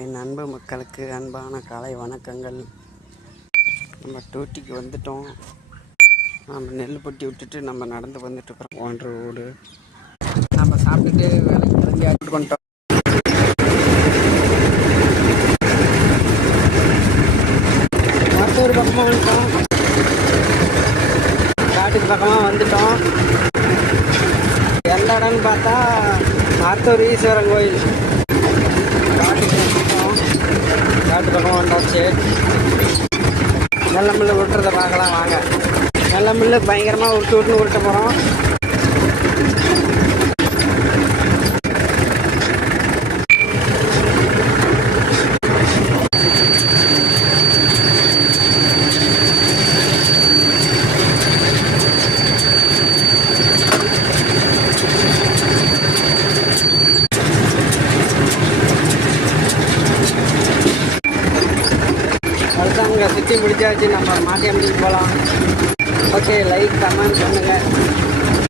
என் அன்பு மக்களுக்கு அன்பான காலை வணக்கங்கள். நம்ம டூட்டிக்கு வந்துட்டோம். நம்ம நெல் பொட்டி விட்டுட்டு நம்ம நடந்து வந்துட்டுருக்குறோம். ஒன்றரை ரோடு நம்ம சாப்பிட்டுட்டு வேலைக்கு கிளம்பி ஆக்கிட்டு வந்துட்டோம். மற்றொரு பக்கமாக வந்துட்டோம். காட்டுக்கு பக்கமாக வந்துட்டோம். எந்த இடம்னு பார்த்தா மருத்தூர் ஈஸ்வரன் கோயில் காட்டு பக்கம் வந்தாச்சு. வெள்ளை மில்லு உருட்டுறதை பார்க்கலாம் வாங்க. வெள்ளை மில்லு பயங்கரமாக உருட்டுன்னு உருட்ட போகிறோம். அங்கே சுற்றி முடிச்சாச்சு. நம்ம மாட்டியம்படிக்கு போகலாம். ஓகே, லைக் கமெண்ட் பண்ணுங்கள்.